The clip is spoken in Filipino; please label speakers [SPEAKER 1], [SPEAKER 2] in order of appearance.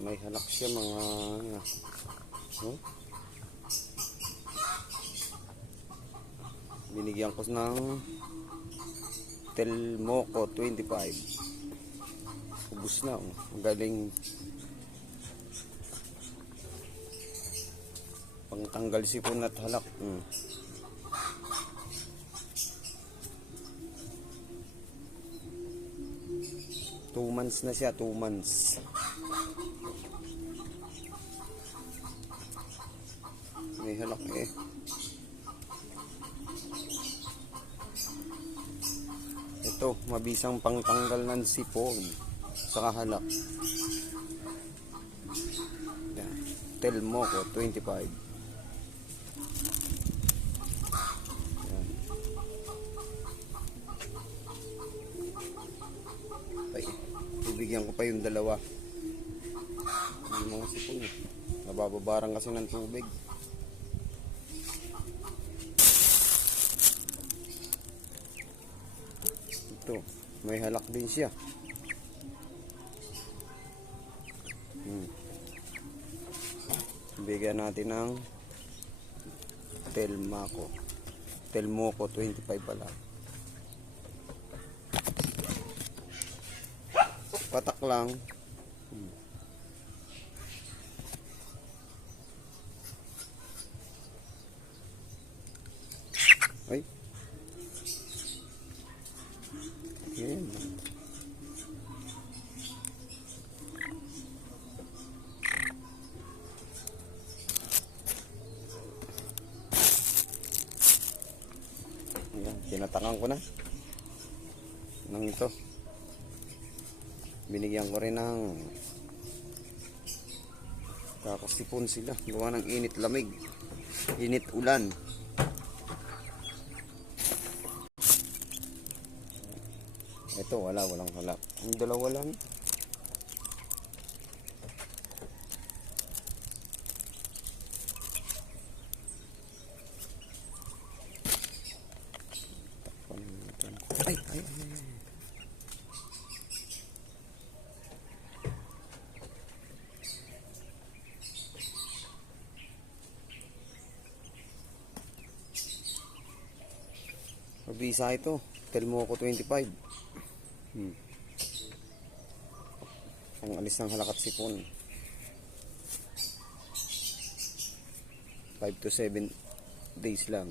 [SPEAKER 1] May halak siya mga oh. Binigyan ko ng Telmoco 25. Ubus na oh. Galing pangtanggal sipon at halak. Hmm. Two months na siya, two months. May halak eh. Ito, mabisang pangtanggal ng sipon sa halak. Yan. Telmoco 25. Yan. Ay, bibigyan ko pa yung dalawa. Yung mga sipon eh. Nabababarang kasi ng tubig. Ito, may halak din siya. Hmm. Bigyan natin ng Telmaco. Telmoco 25 pala. Patak lang. Hmm. Ay. Tinatakan ko na. Nang ito. Binigyan ko rin ng kakasipon sila. Gawa ng init lamig. Init ulan. Ito, wala, walang halak. Ang dalawa lang. Takpan natin. Ay, ay, ay, ay. Mabisa ito. Telmoco 25. Hmm. Ang alis ng halakat sipon. 5 to 7 days lang.